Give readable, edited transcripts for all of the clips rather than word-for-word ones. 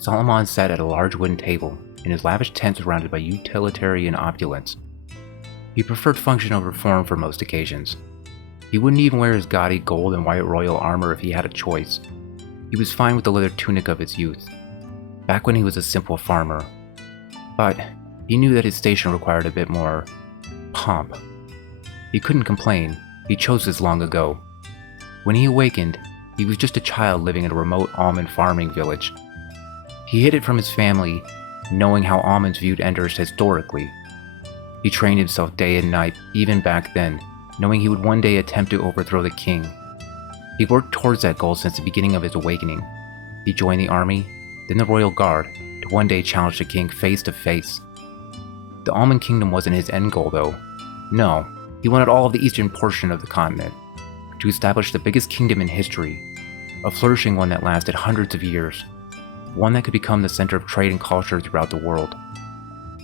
Solomon sat at a large wooden table in his lavish tent surrounded by utilitarian opulence. He preferred function over form for most occasions. He wouldn't even wear his gaudy gold and white royal armor if he had a choice. He was fine with the leather tunic of his youth, back when he was a simple farmer. But he knew that his station required a bit more pomp. He couldn't complain. He chose this long ago. When he awakened, he was just a child living in a remote almond farming village. He hid it from his family, knowing how almonds viewed Enders historically. He trained himself day and night, even back then, knowing he would one day attempt to overthrow the king. He worked towards that goal since the beginning of his awakening. He joined the army, then the royal guard, to one day challenge the king face to face. The Almond Kingdom wasn't his end goal, though. No, he wanted all of the eastern portion of the continent, to establish the biggest kingdom in history, a flourishing one that lasted hundreds of years, one that could become the center of trade and culture throughout the world.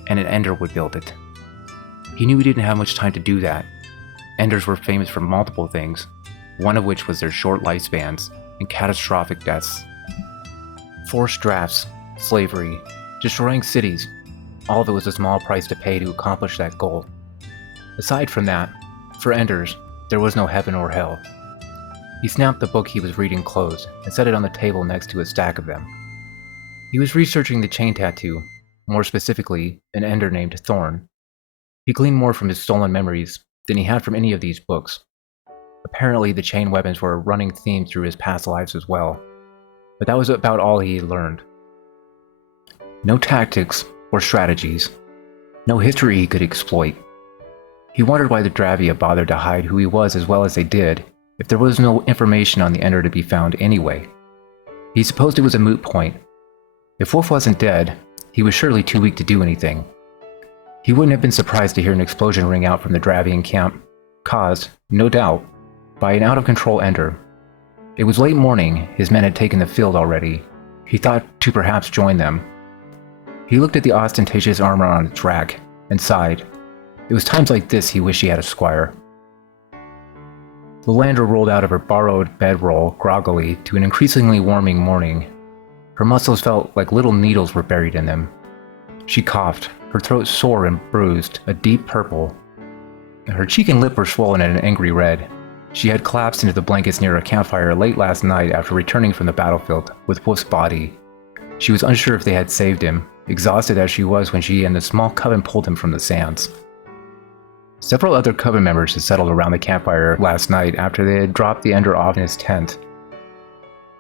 And an Ender would build it. He knew he didn't have much time to do that. Enders were famous for multiple things, one of which was their short lifespans and catastrophic deaths. Forced drafts, slavery, destroying cities, all of it was a small price to pay to accomplish that goal. Aside from that, for Enders, there was no heaven or hell. He snapped the book he was reading closed and set it on the table next to a stack of them. He was researching the chain tattoo, more specifically, an Ender named Thorn. He gleaned more from his stolen memories than he had from any of these books. Apparently, the chain weapons were a running theme through his past lives as well, but that was about all he had learned. No tactics or strategies, no history he could exploit. He wondered why the Dravia bothered to hide who he was as well as they did, if there was no information on the Ender to be found anyway. He supposed it was a moot point. If Wolf wasn't dead, he was surely too weak to do anything. He wouldn't have been surprised to hear an explosion ring out from the Dravian camp, caused, no doubt, by an out-of-control Ender. It was late morning, his men had taken the field already. He thought to perhaps join them. He looked at the ostentatious armor on its rack, and sighed. It was times like this he wished he had a squire. Lilandra rolled out of her borrowed bedroll groggily to an increasingly warming morning. Her muscles felt like little needles were buried in them. She coughed, her throat sore and bruised, a deep purple. Her cheek and lip were swollen at an angry red. She had collapsed into the blankets near a campfire late last night after returning from the battlefield with Wolf's body. She was unsure if they had saved him, exhausted as she was when she and the small coven pulled him from the sands. Several other coven members had settled around the campfire last night after they had dropped the Ender off in his tent.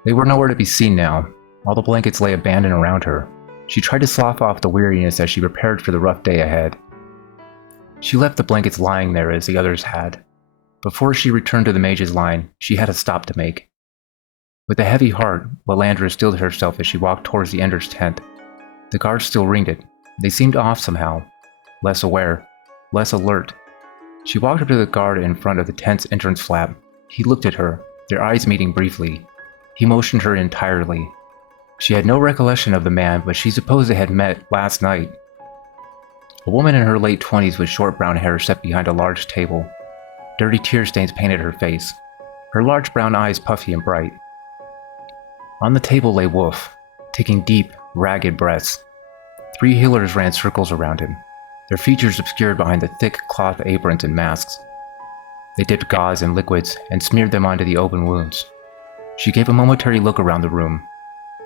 They were nowhere to be seen now. All the blankets lay abandoned around her. She tried to slough off the weariness as she prepared for the rough day ahead. She left the blankets lying there as the others had. Before she returned to the mage's line, she had a stop to make. With a heavy heart, Lilandra steeled herself as she walked towards the Ender's tent. The guards still ringed it. They seemed off somehow. Less aware. Less alert. She walked up to the guard in front of the tent's entrance flap. He looked at her, their eyes meeting briefly. He motioned her entirely. She had no recollection of the man, but she supposed they had met last night. A woman in her late 20s with short brown hair sat behind a large table. Dirty tear stains painted her face, her large brown eyes puffy and bright. On the table lay Wolf, taking deep, ragged breaths. 3 healers ran circles around him, their features obscured behind the thick cloth aprons and masks. They dipped gauze in liquids and smeared them onto the open wounds. She gave a momentary look around the room,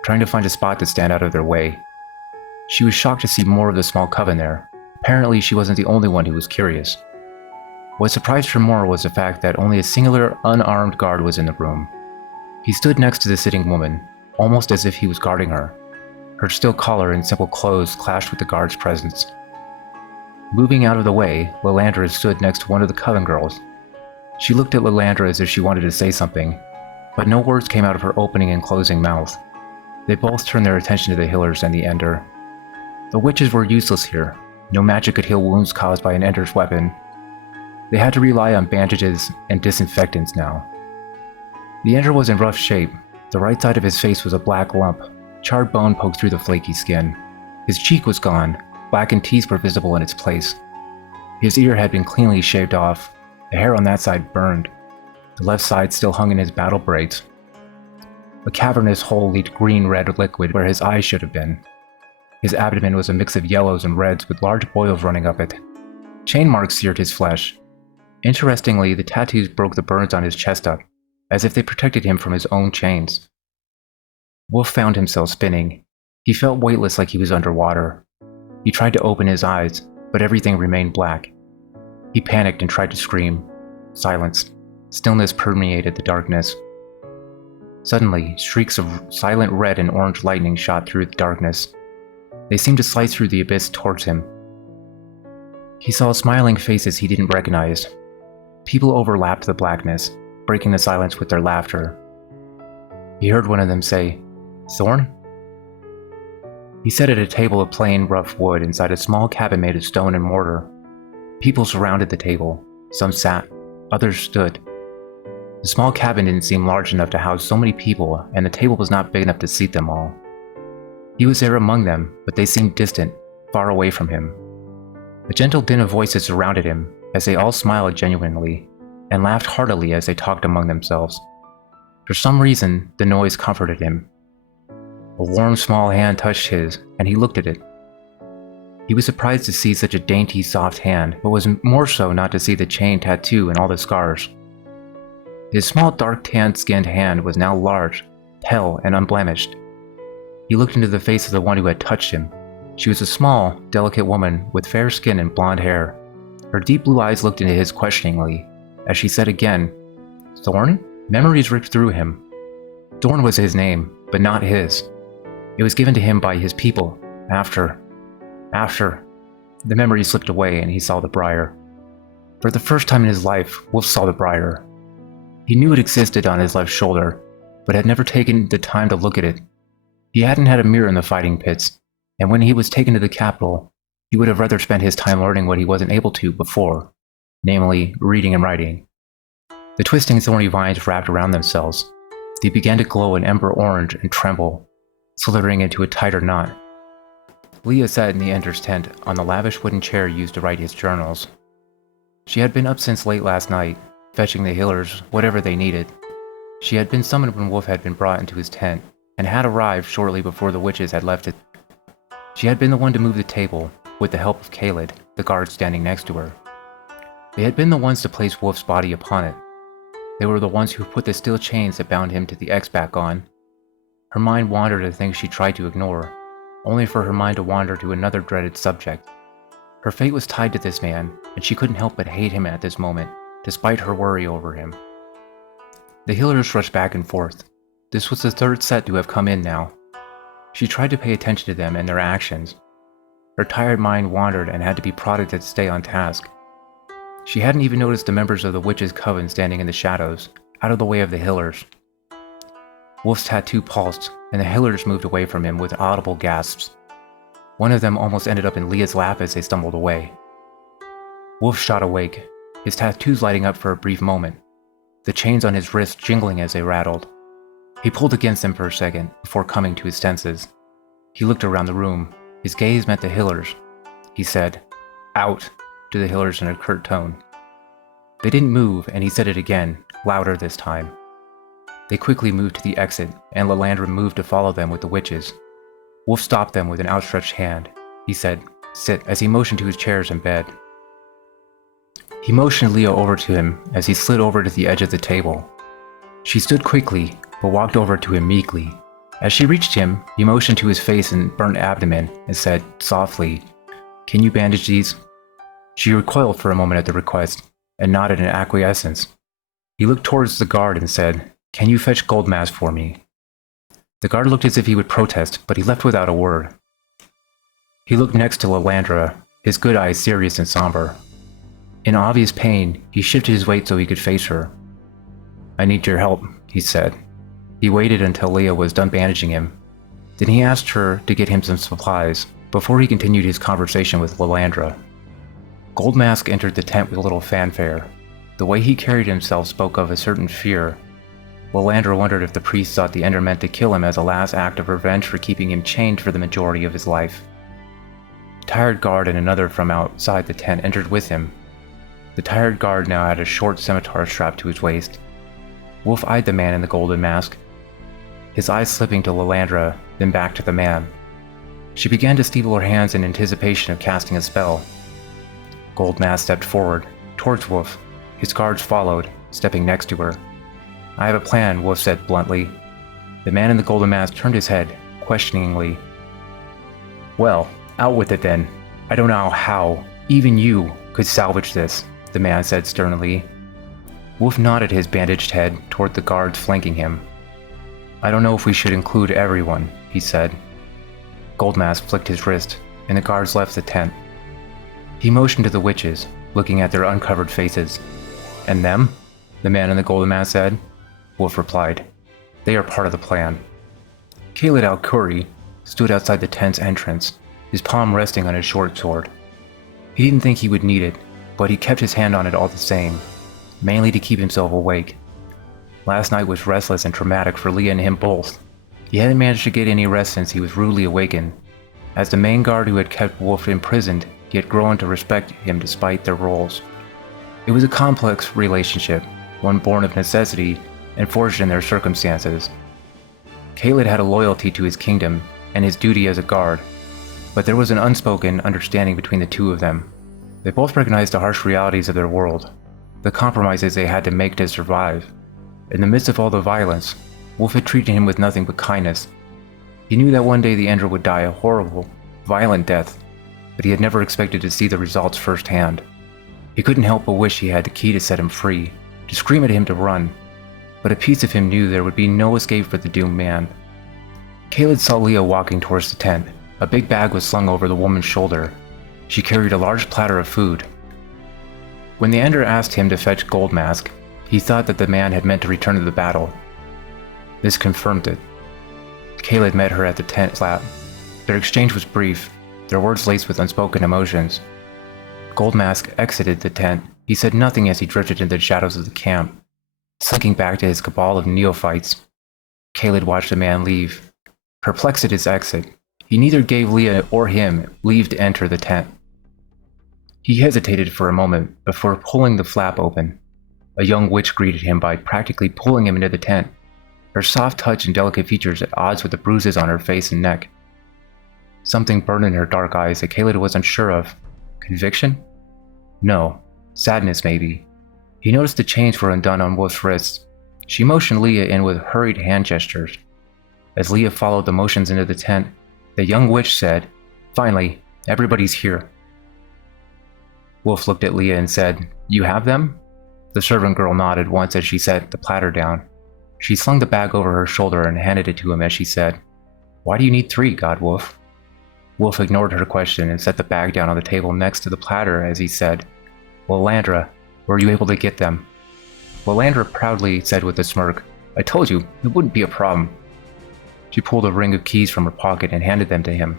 trying to find a spot to stand out of their way. She was shocked to see more of the small coven there. Apparently, she wasn't the only one who was curious. What surprised her more was the fact that only a singular, unarmed guard was in the room. He stood next to the sitting woman, almost as if he was guarding her. Her still collar and simple clothes clashed with the guard's presence. Moving out of the way, Lilandra stood next to one of the coven girls. She looked at Lilandra as if she wanted to say something, but no words came out of her opening and closing mouth. They both turned their attention to the healers and the Ender. The witches were useless here. No magic could heal wounds caused by an Ender's weapon. They had to rely on bandages and disinfectants now. The Ender was in rough shape. The right side of his face was a black lump. Charred bone poked through the flaky skin. His cheek was gone. Blackened teeth were visible in its place. His ear had been cleanly shaved off. The hair on that side burned. The left side still hung in his battle braids. A cavernous hole leaked green-red liquid where his eyes should have been. His abdomen was a mix of yellows and reds with large boils running up it. Chain marks seared his flesh. Interestingly, the tattoos broke the burns on his chest up, as if they protected him from his own chains. Wolf found himself spinning. He felt weightless like he was underwater. He tried to open his eyes, but everything remained black. He panicked and tried to scream. Silence. Stillness permeated the darkness. Suddenly, streaks of silent red and orange lightning shot through the darkness. They seemed to slice through the abyss towards him. He saw smiling faces he didn't recognize. People overlapped the blackness, breaking the silence with their laughter. He heard one of them say, "Thorn?" He sat at a table of plain, rough wood inside a small cabin made of stone and mortar. People surrounded the table. Some sat, others stood. The small cabin didn't seem large enough to house so many people, and the table was not big enough to seat them all. He was there among them, but they seemed distant, far away from him. A gentle din of voices surrounded him, as they all smiled genuinely, and laughed heartily as they talked among themselves. For some reason, the noise comforted him. A warm, small hand touched his, and he looked at it. He was surprised to see such a dainty, soft hand, but was more so not to see the chain tattoo and all the scars. His small, dark, tan-skinned hand was now large, pale, and unblemished. He looked into the face of the one who had touched him. She was a small, delicate woman with fair skin and blonde hair. Her deep blue eyes looked into his questioningly, as she said again, "Thorn?" Memories ripped through him. Thorn was his name, but not his. It was given to him by his people, after. The memory slipped away and he saw the briar. For the first time in his life, Wolf saw the briar. He knew it existed on his left shoulder, but had never taken the time to look at it. He hadn't had a mirror in the fighting pits, and when he was taken to the capital, he would have rather spent his time learning what he wasn't able to before, namely, reading and writing. The twisting thorny vines wrapped around themselves. They began to glow an ember orange and tremble, slithering into a tighter knot. Leah sat in the enter's tent on the lavish wooden chair used to write his journals. She had been up since late last night, fetching the healers whatever they needed. She had been summoned when Wolf had been brought into his tent, and had arrived shortly before the witches had left it. She had been the one to move the table, with the help of Caled, the guard standing next to her. They had been the ones to place Wolf's body upon it. They were the ones who put the steel chains that bound him to the X back on. Her mind wandered to things she tried to ignore, only for her mind to wander to another dreaded subject. Her fate was tied to this man, and she couldn't help but hate him at this moment, despite her worry over him. The healers rushed back and forth. This was the third set to have come in now. She tried to pay attention to them and their actions. Her tired mind wandered and had to be prodded to stay on task. She hadn't even noticed the members of the witches' coven standing in the shadows, out of the way of the healers. Wolf's tattoo pulsed, and the healers moved away from him with audible gasps. One of them almost ended up in Leah's lap as they stumbled away. Wolf shot awake, his tattoos lighting up for a brief moment, the chains on his wrists jingling as they rattled. He pulled against them for a second before coming to his senses. He looked around the room. His gaze met the healers. He said, "Out," to the healers in a curt tone. They didn't move, and he said it again, louder this time. They quickly moved to the exit, and Lalandra moved to follow them with the witches. Wolf stopped them with an outstretched hand. He said, "Sit," as he motioned to his chairs in bed. He motioned Leah over to him as he slid over to the edge of the table. She stood quickly, but walked over to him meekly. As she reached him, he motioned to his face and burnt abdomen and said, softly, "Can you bandage these?" She recoiled for a moment at the request, and nodded in acquiescence. He looked towards the guard and said, "Can you fetch gold mask for me?" The guard looked as if he would protest, but he left without a word. He looked next to Lalandra, his good eyes serious and somber. In obvious pain, he shifted his weight so he could face her. "I need your help," he said. He waited until Leah was done bandaging him. Then he asked her to get him some supplies, before he continued his conversation with Lalandra. Goldmask entered the tent with a little fanfare. The way he carried himself spoke of a certain fear. Lalandra wondered if the priest thought the Ender meant to kill him as a last act of revenge for keeping him chained for the majority of his life. A tired guard and another from outside the tent entered with him. The tired guard now had a short scimitar strapped to his waist. Wolf eyed the man in the golden mask. his eyes slipping to Lilandra, then back to the man. She began to steeple her hands in anticipation of casting a spell. Goldmask stepped forward, towards Wolf. His guards followed, stepping next to her. "I have a plan," Wolf said bluntly. The man in the golden mask turned his head, questioningly. "Well, out with it then. I don't know how, even you, could salvage this," the man said sternly. Wolf nodded his bandaged head toward the guards flanking him. "I don't know if we should include everyone," he said. Goldmask flicked his wrist, and the guards left the tent. He motioned to the witches, looking at their uncovered faces. "And them?" the man in the golden mask said. Wolf replied, "They are part of the plan." Khalid al-Khuri stood outside the tent's entrance, his palm resting on his short sword. He didn't think he would need it, but he kept his hand on it all the same, mainly to keep himself awake. Last night was restless and traumatic for Leah and him both. He hadn't managed to get any rest since he was rudely awakened. As the main guard who had kept Wolf imprisoned, he had grown to respect him despite their roles. It was a complex relationship, one born of necessity and forged in their circumstances. Khalid had a loyalty to his kingdom and his duty as a guard, but there was an unspoken understanding between the two of them. They both recognized the harsh realities of their world, the compromises they had to make to survive. In the midst of all the violence, Wolf had treated him with nothing but kindness. He knew that one day the Ender would die a horrible, violent death, but he had never expected to see the results firsthand. He couldn't help but wish he had the key to set him free, to scream at him to run, but a piece of him knew there would be no escape for the doomed man. Khalid saw Leah walking towards the tent. A big bag was slung over the woman's shoulder. She carried a large platter of food. When the Ender asked him to fetch Goldmask, he thought that the man had meant to return to the battle. This confirmed it. Khalid met her at the tent flap. Their exchange was brief, their words laced with unspoken emotions. Goldmask exited the tent. He said nothing as he drifted into the shadows of the camp, sinking back to his cabal of neophytes. Khalid watched the man leave. Perplexed at his exit, he neither gave Leah or him leave to enter the tent. He hesitated for a moment before pulling the flap open. A young witch greeted him by practically pulling him into the tent, her soft touch and delicate features at odds with the bruises on her face and neck. Something burned in her dark eyes that Khalid was unsure of. Conviction? No. Sadness, maybe. He noticed the chains were undone on Wolf's wrists. She motioned Leah in with hurried hand gestures. As Leah followed the motions into the tent, the young witch said, "Finally, everybody's here." Wolf looked at Leah and said, "You have them?" The servant girl nodded once as she set the platter down. She slung the bag over her shoulder and handed it to him as she said, "Why do you need 3, God Wolf?" Wolf ignored her question and set the bag down on the table next to the platter as he said, "Lilandra, were you able to get them?" Lilandra proudly said with a smirk, "I told you, it wouldn't be a problem." She pulled a ring of keys from her pocket and handed them to him.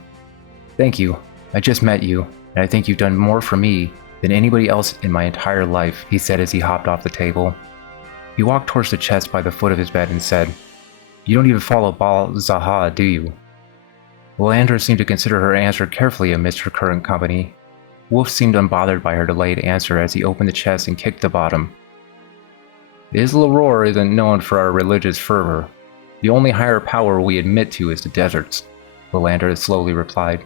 "Thank you. I just met you, and I think you've done more for me than anybody else in my entire life," he said as he hopped off the table. He walked towards the chest by the foot of his bed and said, "You don't even follow Baal Zaha, do you?" Lilandra seemed to consider her answer carefully amidst her current company. Wolf seemed unbothered by her delayed answer as he opened the chest and kicked the bottom. "Isla isn't known for our religious fervor. The only higher power we admit to is the deserts," Lilandra slowly replied.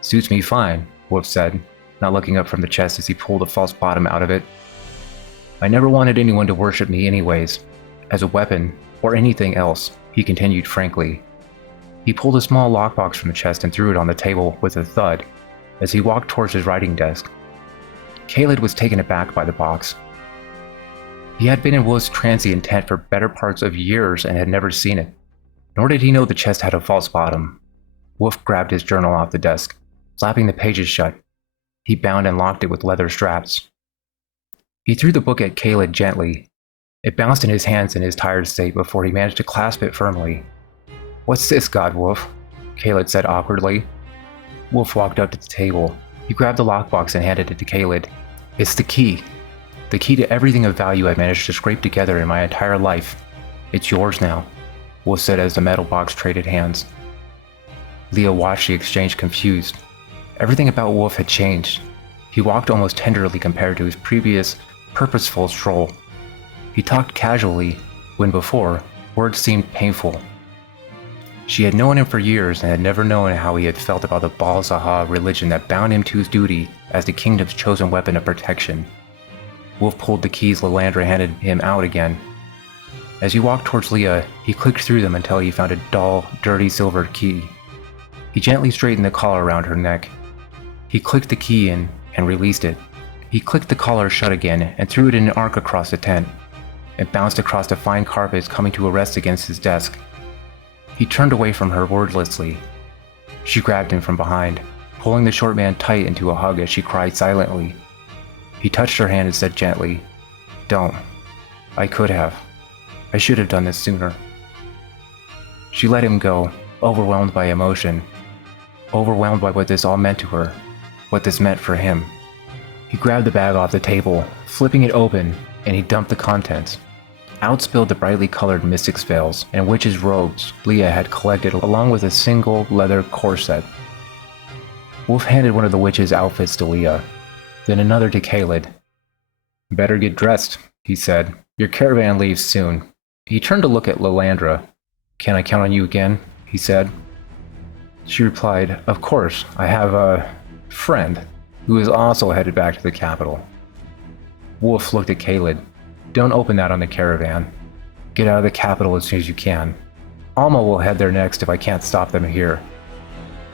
"Suits me fine," Wolf said, not looking up from the chest as he pulled a false bottom out of it. "I never wanted anyone to worship me anyways, as a weapon or anything else," he continued frankly. He pulled a small lockbox from the chest and threw it on the table with a thud as he walked towards his writing desk. Khalid was taken aback by the box. He had been in Wolf's transient tent for better parts of years and had never seen it, nor did he know the chest had a false bottom. Wolf grabbed his journal off the desk, slapping the pages shut. He bound and locked it with leather straps. He threw the book at Khalid gently. It bounced in his hands in his tired state before he managed to clasp it firmly. "What's this, God Wolf?" Khalid said awkwardly. Wolf walked up to the table. He grabbed the lockbox and handed it to Khalid. "It's the key. The key to everything of value I managed to scrape together in my entire life. It's yours now," Wolf said as the metal box traded hands. Leah watched the exchange confused. Everything about Wolf had changed. He walked almost tenderly compared to his previous, purposeful stroll. He talked casually, when before, words seemed painful, She had known him for years and had never known how he had felt about the Baal Zaha religion that bound him to his duty as the kingdom's chosen weapon of protection. Wolf pulled the keys Lilandra handed him out again. As he walked towards Leah, he clicked through them until he found a dull, dirty silver key. He gently straightened the collar around her neck. He clicked the key in and released it. He clicked the collar shut again and threw it in an arc across the tent. It bounced across the fine carpets, coming to a rest against his desk. He turned away from her wordlessly. She grabbed him from behind, pulling the short man tight into a hug as she cried silently. He touched her hand and said gently, "Don't. I could have. I should have done this sooner." She let him go, overwhelmed by emotion, overwhelmed by what this all meant to her, what this meant for him. He grabbed the bag off the table, flipping it open, and he dumped the contents. Out spilled the brightly colored mystic's veils and witches' robes Leah had collected, along with a single leather corset. Wolf handed one of the witches' outfits to Leah, then another to Caled. "Better get dressed," he said. "Your caravan leaves soon." He turned to look at Lilandra. "Can I count on you again?" he said. She replied, "Of course, I have a friend who is also headed back to the capital." Wolf looked at Caled. "Don't open that on the caravan. Get out of the capital as soon as you can. Alma will head there next if I can't stop them here.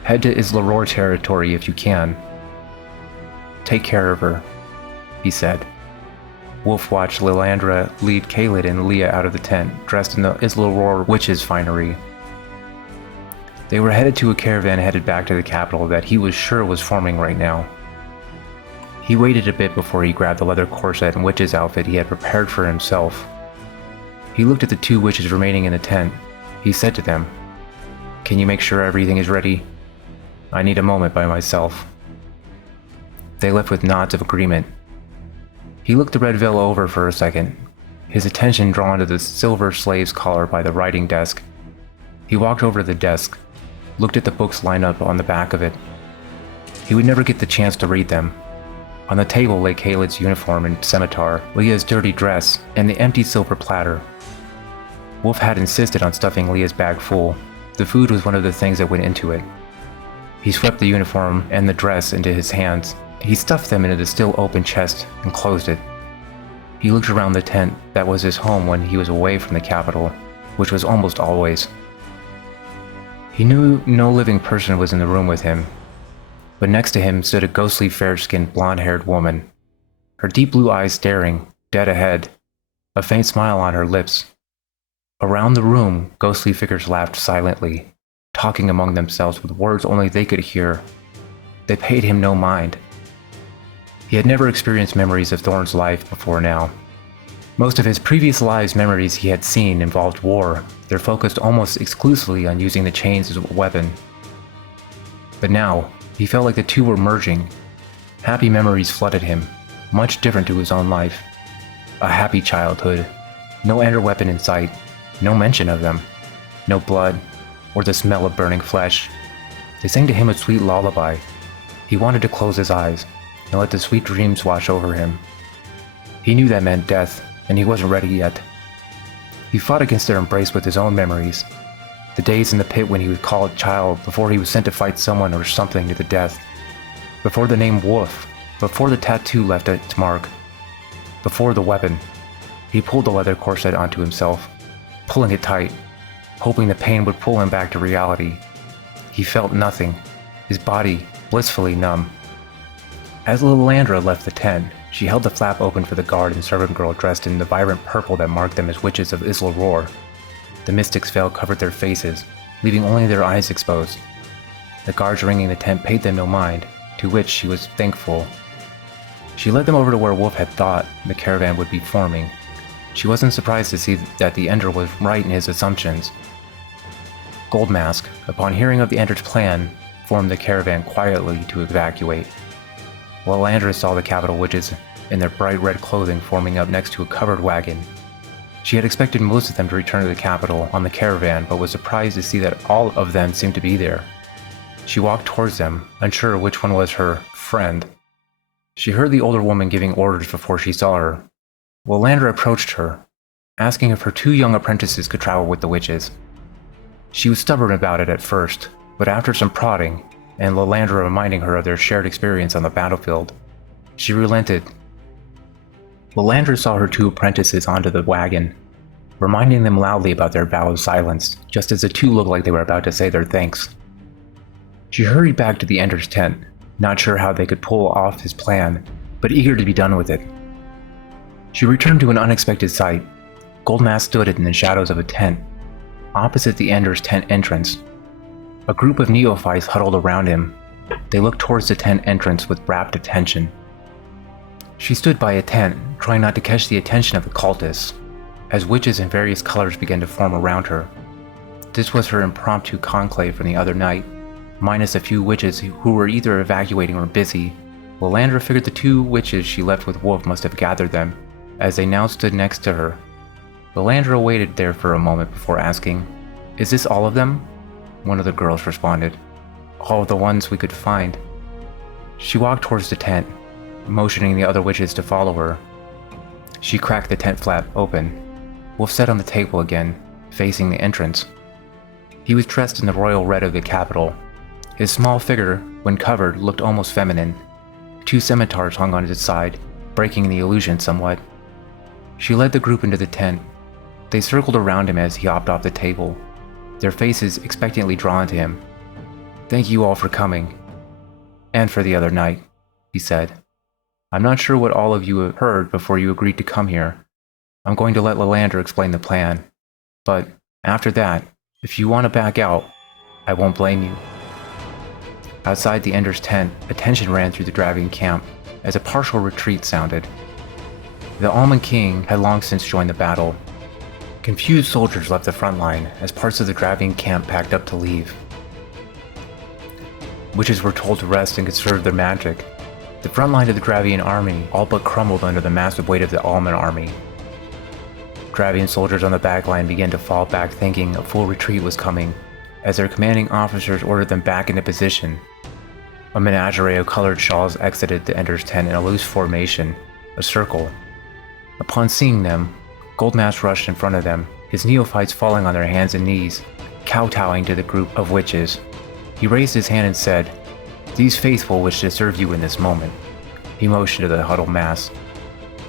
Head to Islaror territory if you can. Take care of her," he said. Wolf watched Lilandra lead Caled and Leah out of the tent, dressed in the Islaror witch's finery. They were headed to a caravan headed back to the capital that he was sure was forming right now. He waited a bit before he grabbed the leather corset and witch's outfit he had prepared for himself. He looked at the two witches remaining in the tent. He said to them, "Can you make sure everything is ready? I need a moment by myself." They left with nods of agreement. He looked the red veil over for a second, his attention drawn to the silver slave's collar by the writing desk. He walked over to the desk, looked at the books lined up on the back of it. He would never get the chance to read them. On the table lay Caled's uniform and scimitar, Leah's dirty dress, and the empty silver platter. Wolf had insisted on stuffing Leah's bag full. The food was one of the things that went into it. He swept the uniform and the dress into his hands. He stuffed them into the still open chest and closed it. He looked around the tent that was his home when he was away from the capital, which was almost always. He knew no living person was in the room with him, but next to him stood a ghostly fair-skinned blonde-haired woman, her deep blue eyes staring, dead ahead, a faint smile on her lips. Around the room, ghostly figures laughed silently, talking among themselves with words only they could hear. They paid him no mind. He had never experienced memories of Thorn's life before now. Most of his previous lives' memories he had seen involved war. They're focused almost exclusively on using the chains as a weapon. But now, he felt like the two were merging. Happy memories flooded him, much different to his own life. A happy childhood. No ender weapon in sight. No mention of them. No blood, or the smell of burning flesh. They sang to him a sweet lullaby. He wanted to close his eyes and let the sweet dreams wash over him. He knew that meant death, and he wasn't ready yet. He fought against their embrace with his own memories. The days in the pit when he was called child, before he was sent to fight someone or something to the death. Before the name Wolf, before the tattoo left its mark. Before the weapon. He pulled the leather corset onto himself, pulling it tight, hoping the pain would pull him back to reality. He felt nothing, his body blissfully numb. As Lilandra left the tent, she held the flap open for the guard and servant girl dressed in the vibrant purple that marked them as witches of Islaror. The mystic's veil covered their faces, leaving only their eyes exposed. The guards ringing the tent paid them no mind, to which she was thankful. She led them over to where Wolf had thought the caravan would be forming. She wasn't surprised to see that the Ender was right in his assumptions. Goldmask, upon hearing of the Ender's plan, formed the caravan quietly to evacuate. Lilandra saw the capital witches in their bright red clothing forming up next to a covered wagon. She had expected most of them to return to the capital on the caravan, but was surprised to see that all of them seemed to be there. She walked towards them, unsure which one was her friend. She heard the older woman giving orders before she saw her. Lilandra approached her, asking if her two young apprentices could travel with the witches. She was stubborn about it at first, but after some prodding, and Lalandra reminding her of their shared experience on the battlefield, she relented. Lalandra saw her 2 apprentices onto the wagon, reminding them loudly about their vow of silence, just as the 2 looked like they were about to say their thanks. She hurried back to the Ender's tent, not sure how they could pull off his plan, but eager to be done with it. She returned to an unexpected sight. Goldmask stood in the shadows of a tent, opposite the Ender's tent entrance. A group of neophytes huddled around him. They looked towards the tent entrance with rapt attention. She stood by a tent, trying not to catch the attention of the cultists, as witches in various colors began to form around her. This was her impromptu conclave from the other night, minus a few witches who were either evacuating or busy. Lalandra figured the 2 witches she left with Wolf must have gathered them, as they now stood next to her. Lalandra waited there for a moment before asking, "Is this all of them?" One of the girls responded, "All of the ones we could find." She walked towards the tent, motioning the other witches to follow her. She cracked the tent flap open. Wolf sat on the table again, facing the entrance. He was dressed in the royal red of the capital. His small figure, when covered, looked almost feminine. 2 scimitars hung on his side, breaking the illusion somewhat. She led the group into the tent. They circled around him as he hopped off the table, their faces expectantly drawn to him. "Thank you all for coming. And for the other night," he said. "I'm not sure what all of you have heard before you agreed to come here. I'm going to let Lalandra explain the plan. But after that, if you want to back out, I won't blame you." Outside the Ender's tent, a tension ran through the Dravian camp as a partial retreat sounded. The Almond King had long since joined the battle. Confused soldiers left the front line as parts of the Dravian camp packed up to leave. Witches were told to rest and conserve their magic. The front line of the Dravian army all but crumbled under the massive weight of the Almond army. Dravian soldiers on the back line began to fall back, thinking a full retreat was coming, as their commanding officers ordered them back into position. A menagerie of colored shawls exited the Ender's tent in a loose formation, a circle. Upon seeing them, Goldmask rushed in front of them, his neophytes falling on their hands and knees, kowtowing to the group of witches. He raised his hand and said, "These faithful wish to serve you in this moment." He motioned to the huddled mass.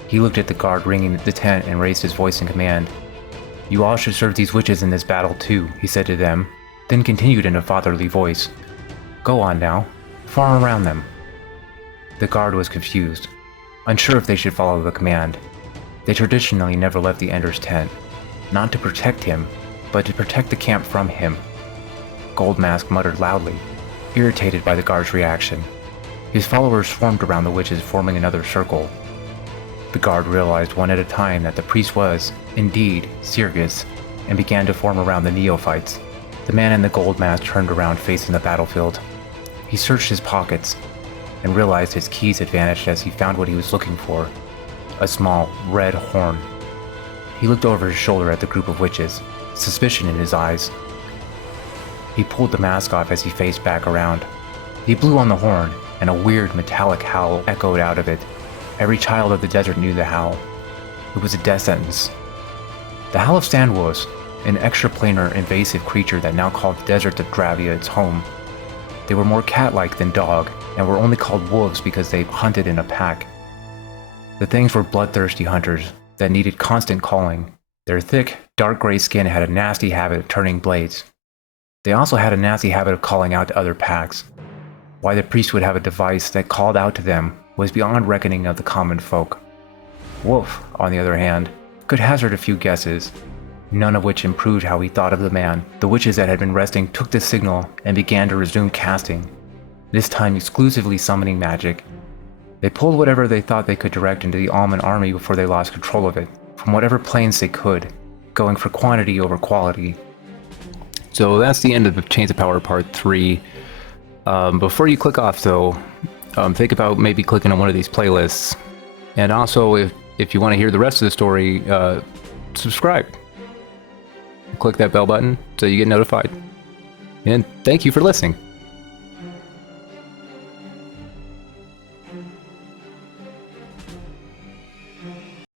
He looked at the guard ringing the tent and raised his voice in command. "You all should serve these witches in this battle too," he said to them, then continued in a fatherly voice. "Go on now, farm around them." The guard was confused, unsure if they should follow the command. They traditionally never left the Ender's tent, not to protect him, but to protect the camp from him. Goldmask muttered loudly, irritated by the guard's reaction. His followers swarmed around the witches, forming another circle. The guard realized one at a time that the priest was, indeed, serious, and began to form around the neophytes. The man in the gold mask turned around facing the battlefield. He searched his pockets, and realized his keys had vanished as he found what he was looking for, a small, red horn. He looked over his shoulder at the group of witches, suspicion in his eyes. He pulled the mask off as he faced back around. He blew on the horn, and a weird metallic howl echoed out of it. Every child of the desert knew the howl. It was a death sentence. The Howl of Sandwolves, an extraplanar invasive creature that now called the desert of Dravia its home. They were more cat-like than dog, and were only called wolves because they hunted in a pack. The things were bloodthirsty hunters that needed constant calling. Their thick, dark gray skin had a nasty habit of turning blades. They also had a nasty habit of calling out to other packs. Why the priest would have a device that called out to them was beyond reckoning of the common folk. Wolf, on the other hand, could hazard a few guesses, none of which improved how he thought of the man. The witches that had been resting took the signal and began to resume casting, this time exclusively summoning magic. They pulled whatever they thought they could direct into the Almond army before they lost control of it, from whatever planes they could, going for quantity over quality. So that's the end of Chains of Power Part 3. Before you click off though, think about maybe clicking on one of these playlists. And also, if you want to hear the rest of the story, subscribe. Click that bell button so you get notified. And thank you for listening.